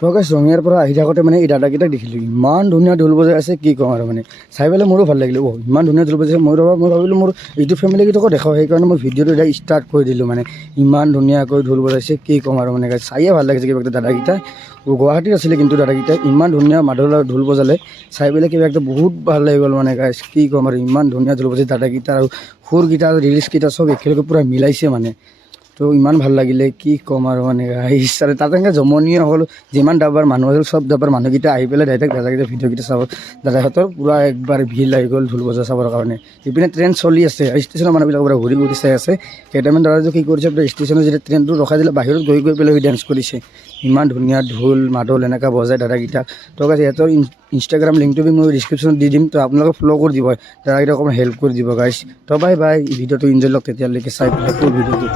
তো গাইছ ৰঙিয়াৰ পৰা আহি থাকোঁতে মানে এই দাদাকেইটাক দেখিলোঁ, ইমান ধুনীয়া ঢোল বজাই আছে কি ক'ম আৰু মানে চাই পেলাই মোৰো ভাল লাগিলে। ইমান ধুনীয়া ঢোল বজাইছে। মই ভাবিলোঁ মোৰ ইউটিউব ফেমিলিকেইটাকো দেখাওঁ, সেইকাৰণে মই ভিডিঅ'টো এতিয়া ষ্টাৰ্ট কৰি দিলোঁ। মানে ইমান ধুনীয়াকৈ ঢোল বজাইছে কি ক'ম আৰু মানে চায়ে ভাল লাগিছে কিবা এটা। দাদাকেইটা গুৱাহাটীত আছিলে কিন্তু দাদাকেইটা ইমান ধুনীয়া মাদল ঢোল বজালে, চাই পেলাই কিবা একটা বহুত ভাল লাগি গ'ল মানে গাইছ কি ক'ম আৰু ইমান ধুনীয়া ঢোল বজাইছে দাদাকেইটা। আৰু সুৰকেইটা আৰু ৰিলিজকেইটা চব একেলগে পূৰা মিলাইছে মানে। তো ইমান ভাল লাগিলে কি ক'ম আৰু মানে গাইছ। আৰু তাতে এনেকৈ জমনিয়ে হ'ল, যিমান ডাবাৰ মানুহ আছিল চব ডাবাৰ মানুহকেইটা আহি পেলাই ডাইৰেক্ট দাদাকেইটা ভিডিঅ'কেইটা চাব। দাদাহঁতৰ পূৰা একবাৰ ভিৰ লাগি গ'ল ঢোল বজা চাবৰ কাৰণে। ইপিনে ট্ৰেইন চলি আছে, ষ্টেচনৰ মানুহবিলাক পূৰা ঘূৰি ঘূৰি চাই আছে। কেইটামান দাদাটো কি কৰিছে, ষ্টেচনত যেতিয়া ট্ৰেইনটো ৰখাই দিলে বাহিৰত গৈ পেলাই ডেন্স কৰিছে। ইমান ধুনীয়া ঢোল মাদল এনেকুৱা বজাই দাদাকেইটা। তো গাইছ সিহঁতৰ ইনষ্টাগ্ৰাম লিংকটো মই ডিছক্ৰিপশ্যনত দি দিম, তো আপোনালোকে ফ'ল' কৰি দিব, দাদাকেইটা অকণমান হেল্প কৰি দিব গাইছ। তো বাই বাই, ভিডিঅ'টো এনজয় লওক তেতিয়ালৈকে চাই পেলাই ফুল ভিডিঅ'টো।